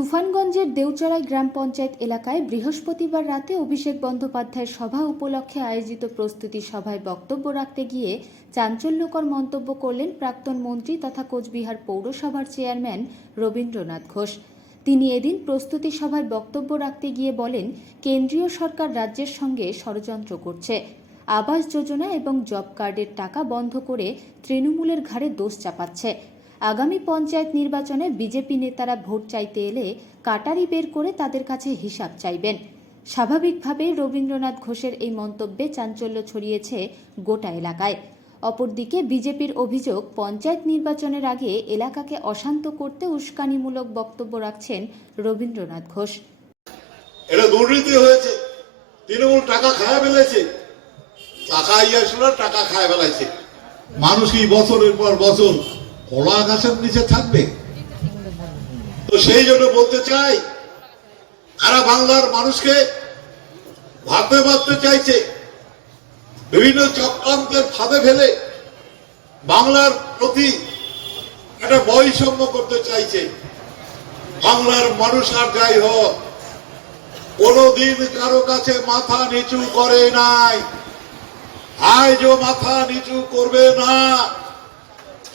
তুফানগঞ্জের দেউচড়াই গ্রাম পঞ্চায়েত এলাকায় বৃহস্পতিবার রাতে অভিষেক বন্দ্যোপাধ্যায়ের সভা উপলক্ষে আয়োজিত প্রস্তুতি সভায় বক্তব্য রাখতে গিয়ে চাঞ্চল্যকর মন্তব্য করলেন প্রাক্তন মন্ত্রী তথা কোচবিহার পৌরসভার চেয়ারম্যান রবীন্দ্রনাথ ঘোষ। তিনি এদিন প্রস্তুতি সভায় বক্তব্য রাখতে গিয়ে বলেন, কেন্দ্রীয় সরকার রাজ্যের সঙ্গে ষড়যন্ত্র করছে। আবাস যোজনা এবং জব কার্ডের টাকা বন্ধ করে তৃণমূলের ঘাড়ে দোষ চাপাচ্ছে। আগামী পঞ্চায়েত নির্বাচনে বিজেপি নেতারা ভোট চাইতে এলে কাটারি বের করে তাদের কাছে হিসাব চাইবেন। স্বাভাবিকভাবেই রবীন্দ্রনাথ ঘোষের এই মন্তব্যে চাঞ্চল্য ছড়িয়েছে গোটা এলাকায়। অপরদিকে বিজেপির অভিযোগ, পঞ্চায়েত নির্বাচনের আগে এলাকাকে অশান্ত করতে উস্কানিমূলক বক্তব্য রাখছেন রবীন্দ্রনাথ ঘোষ। এটা দুর্নীতি হয়েছে, তৃণমূল টাকা খায় ফেলেছে, টাকা টাকা খায় ফেলাইছে। মানুষ কি বছরের পর বছর কলা গাছের নিচে থাকবে? তো সেই জন্য বলতে চাই, সারা বাংলার মানুষকে ভাবতে চাইছে, বিভিন্ন চক্রান্তের ফাঁদে ফেলে বাংলার প্রতি একটা বৈষম্য করতে চাইছে। বাংলার মানুষ আর যাই হোক কোনদিন কারো কাছে মাথা নিচু করে নাই, আজও মাথা নিচু করবে না।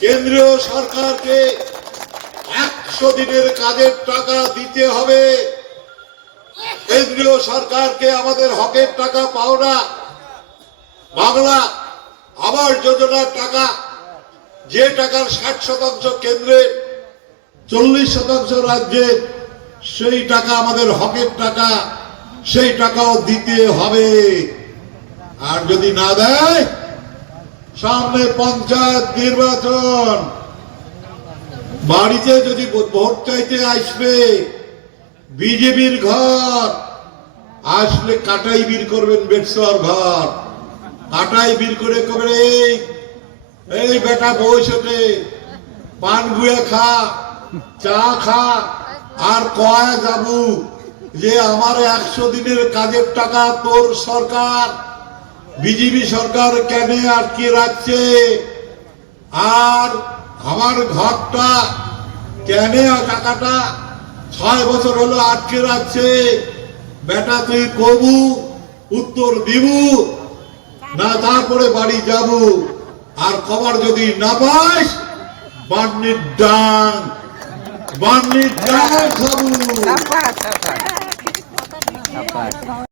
কেন্দ্রীয় সরকারকে 100 দিনের কাজের টাকা দিতে হবে। কেন্দ্রীয় সরকারকে আমাদের হকের টাকা পাওনা, বাংলা আবাস যোজনার টাকা, যে টাকার 60% কেন্দ্রের, 40% রাজ্যের, সেই টাকা আমাদের হকের টাকা, সেই টাকাও দিতে হবে। আর যদি না দেয়, সামনে পঞ্চায়েত নির্বাচন, বাড়িতে যদি ভোট চাইতে আসবে, বিজেপির ঘর আসলে কাটাই বীর করবেন, বেটসর ঘর কাটাই বীর করে কবে এই বেটা বয়সে পান গুয়া খা, চা খা, আর কয় যাবু যে আমার 100 দিনের কাজের টাকা তোর সরকার, বিজেপি সরকার কেন আটকে রাখছে, আর আমার ঘরটা কেন টাকাটা 6 বছর হলো আটকে রাখছে। বেটা তুই কবু উত্তর দিবু না, তারপরে বাড়ি যাবু। আর খবর যদি না পাস, বান্নির ডাং খাবু।